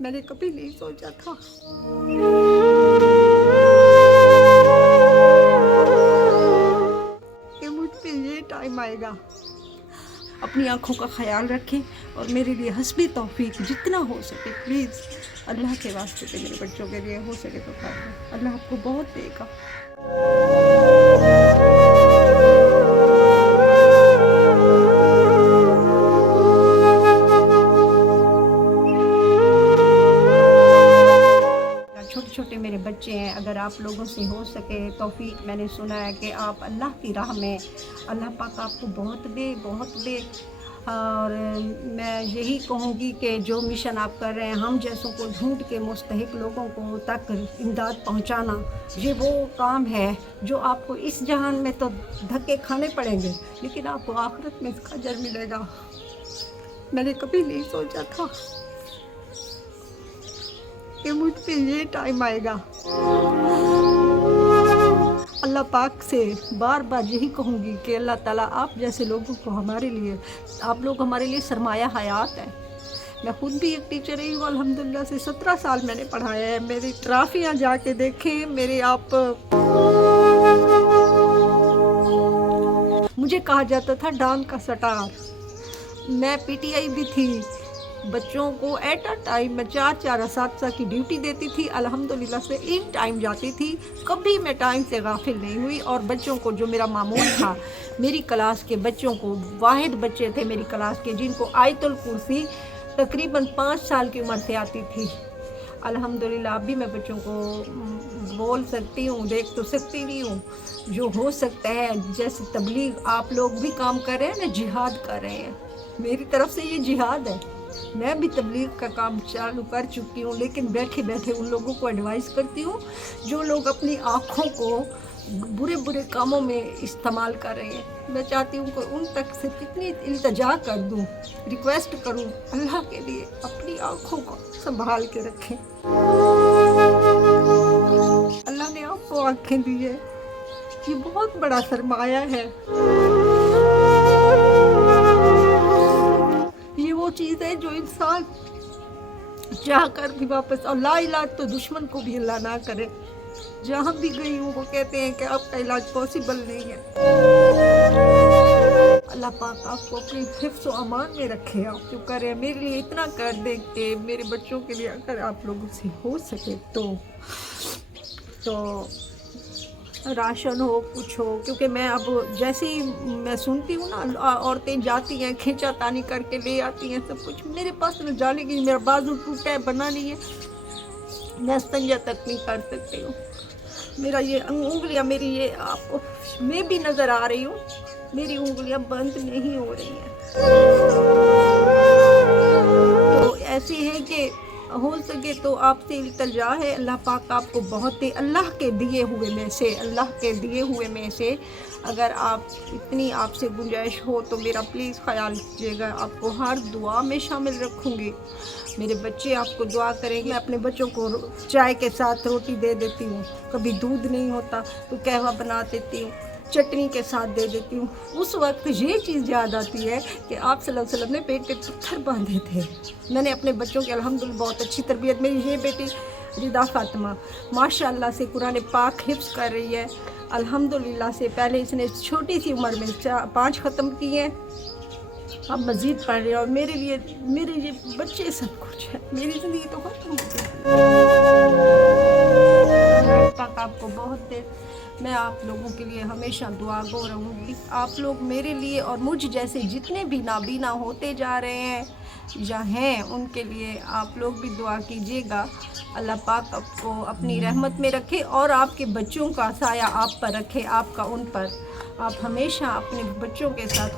میں نے کبھی نہیں سوچا تھا کہ مجھ پہ یہ ٹائم آئے گا۔ اپنی آنکھوں کا خیال رکھیں اور میرے لیے حسبی توفیق جتنا ہو سکے پلیز اللہ کے واسطے پہ میرے بچوں کے لیے ہو سکے تو کر دیں، اللہ آپ کو بہت دے گا۔ چھوٹے چھوٹے میرے بچے ہیں، اگر آپ لوگوں سے ہو سکے توفیق، میں نے سنا ہے کہ آپ اللہ کی راہ میں اللہ پاک آپ کو بہت دے، اور میں یہی کہوں گی کہ جو مشن آپ کر رہے ہیں ہم جیسوں کو ڈھونڈ کے مستحق لوگوں کو تک امداد پہنچانا، یہ وہ کام ہے جو آپ کو اس جہان میں تو دھکے کھانے پڑیں گے لیکن آپ کو آخرت میں اس کا اجر ملے گا۔ میں نے کبھی نہیں سوچا تھا کہ مجھ پہ یہ ٹائم آئے گا۔ اللہ پاک سے بار بار یہی کہوں گی کہ اللہ تعالیٰ آپ جیسے لوگوں کو آپ لوگ ہمارے لیے سرمایہ حیات ہیں۔ میں خود بھی ایک ٹیچر رہی ہوں الحمدللہ سے، 17 سال میں نے پڑھایا ہے، میری ٹرافیاں جا کے دیکھیں، میرے آپ مجھے کہا جاتا تھا ڈان کا سٹار۔ میں پی ٹی آئی بھی تھی، بچوں کو ایٹ اے ٹائم میں 4 اساتذہ کی ڈیوٹی دیتی تھی، الحمدللہ سے ان ٹائم جاتی تھی، کبھی میں ٹائم سے غافل نہیں ہوئی۔ اور بچوں کو جو میرا معمول تھا، میری کلاس کے بچوں کو، واحد بچے تھے میری کلاس کے جن کو آیت الکرسی تقریباً 5 سال کی عمر سے آتی تھی۔ الحمدللہ اب بھی میں بچوں کو بول سکتی ہوں، دیکھ تو سکتی نہیں ہوں، جو ہو سکتا ہے جیسے تبلیغ آپ لوگ بھی کام کر رہے ہیں نا، جہاد کر رہے ہیں، میری طرف سے یہ جہاد ہے۔ میں بھی تبلیغ کا کام چالو کر چکی ہوں، لیکن بیٹھے بیٹھے ان لوگوں کو ایڈوائز کرتی ہوں جو لوگ اپنی آنکھوں کو برے کاموں میں استعمال کر رہے ہیں۔ میں چاہتی ہوں کہ ان تک صرف اتنی التجا کر دوں، ریکویسٹ کروں، اللہ کے لیے اپنی آنکھوں کو سنبھال کے رکھیں۔ اللہ نے آپ کو آنکھیں دی ہے، یہ بہت بڑا سرمایہ ہے۔ یہ وہ چیز ہے جو انسان چاہ کر بھی واپس، اور لا علاج تو دشمن کو بھی اللہ نہ کرے۔ جہاں بھی گئی ہوں وہ کہتے ہیں کہ آپ کا علاج پاسبل نہیں ہے۔ اللہ پاک آپ کو اپنی حفظ و امان میں رکھے۔ آپ جو کریں میرے لیے اتنا کر دیں کہ میرے بچوں کے لیے اگر آپ لوگوں سے ہو سکے تو راشن ہو، کچھ ہو، کیونکہ میں اب جیسے ہی میں سنتی ہوں نا عورتیں جاتی ہیں کھینچا تانی کر کے لے آتی ہیں سب کچھ، میرے پاس نہ جانے کی، میرا بازو ٹوٹا ہے، بنا نہیں ہے، میں استنجا تک نہیں کر سکتی ہوں، میرا یہ انگلیاں، میری یہ آپ کو میں بھی نظر آ رہی ہوں، میری انگلیاں بند نہیں ہو رہی ہیں۔ تو ایسے ہیں کہ ہو سکے تو آپ سے التجا ہے، اللہ پاک آپ کو بہت دے، اللہ کے دیے ہوئے میں سے اگر اتنی آپ سے گنجائش ہو تو میرا پلیز خیال کیجیے گا، آپ کو ہر دعا میں شامل رکھوں گی۔ میرے بچے آپ کو دعا کریں گے، میں اپنے بچوں کو چائے کے ساتھ روٹی دے دیتی ہوں، کبھی دودھ نہیں ہوتا تو قہوہ بنا دیتی ہوں، چٹنی کے ساتھ دے دیتی ہوں۔ اس وقت یہ چیز یاد آتی ہے کہ آپ صلی اللہ علیہ وسلم نے پیٹ پہ پتھر باندھے تھے۔ میں نے اپنے بچوں کی الحمدللہ بہت اچھی تربیت، میری یہ بیٹی ردا فاطمہ ماشاءاللہ سے قرآن پاک حفظ کر رہی ہے الحمدللہ سے، پہلے اس نے چھوٹی سی عمر میں 5 ختم کی ہیں، اب مزید پڑھ رہے ہیں، اور میرے یہ بچے سب کچھ ہے، میری زندگی تو ختم ہو گئی۔ اللہ پاک آپ کو بہت دے، میں آپ لوگوں کے لیے ہمیشہ دعا گو رہوں گی۔ آپ لوگ میرے لیے اور مجھ جیسے جتنے بھی نابینا ہوتے جا رہے ہیں یا ہیں ان کے لیے آپ لوگ بھی دعا کیجیے گا، اللہ پاک آپ کو اپنی رحمت میں رکھے اور آپ کے بچوں کا سایہ آپ پر رکھے، آپ کا ان پر، آپ ہمیشہ اپنے بچوں کے ساتھ